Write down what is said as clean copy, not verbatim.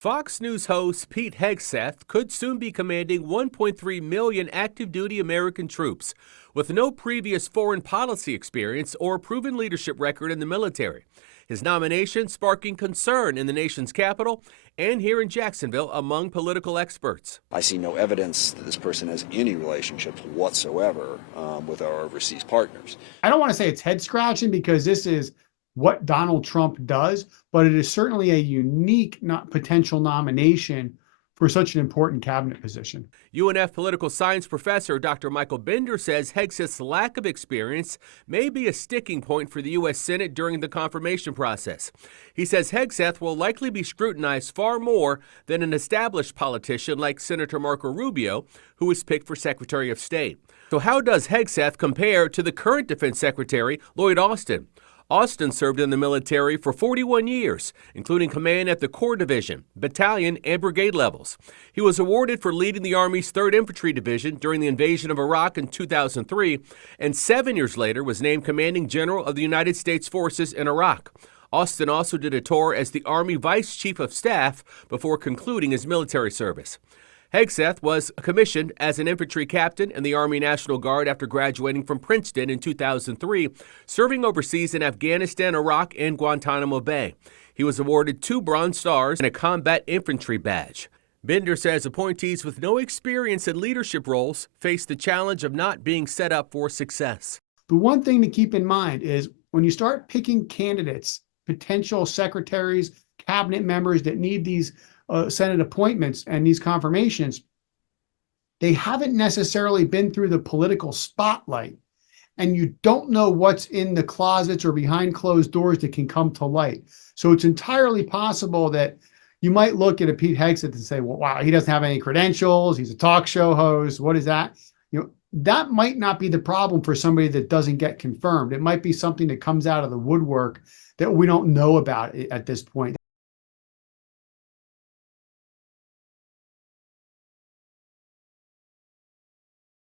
Fox News host Pete Hegseth could soon be commanding 1.3 million active duty American troops with no previous foreign policy experience or proven leadership record in the military. His nomination sparking concern in the nation's capital and here in Jacksonville among political experts. I see no evidence that this person has any relationships whatsoever with our overseas partners. I don't want to say it's head scratching because this is what Donald Trump does, but it is certainly a unique potential nomination for such an important cabinet position. UNF political science professor Dr. Michael Bender says Hegseth's lack of experience may be a sticking point for the U.S. Senate during the confirmation process. He says Hegseth will likely be scrutinized far more than an established politician like Senator Marco Rubio, who was picked for Secretary of State. So how does Hegseth compare to the current Defense Secretary, Lloyd Austin? Austin served in the military for 41 years, including command at the Corps Division, Battalion, and Brigade levels. He was awarded for leading the Army's 3rd Infantry Division during the invasion of Iraq in 2003, and 7 years later was named Commanding General of the United States Forces in Iraq. Austin also did a tour as the Army Vice Chief of Staff before concluding his military service. Hegseth was commissioned as an infantry captain in the Army National Guard after graduating from Princeton in 2003, serving overseas in Afghanistan, Iraq, and Guantanamo Bay. He was awarded 2 Bronze Stars and a Combat Infantry Badge. Bender says appointees with no experience in leadership roles face the challenge of not being set up for success. The one thing to keep in mind is when you start picking candidates, potential secretaries, cabinet members that need these Senate appointments and these confirmations, they haven't necessarily been through the political spotlight, and you don't know what's in the closets or behind closed doors that can come to light. So it's entirely possible that you might look at a Pete Hegseth and say, well, wow, he doesn't have any credentials. He's a talk show host. What is that? That might not be the problem for somebody that doesn't get confirmed. It might be something that comes out of the woodwork that we don't know about at this point.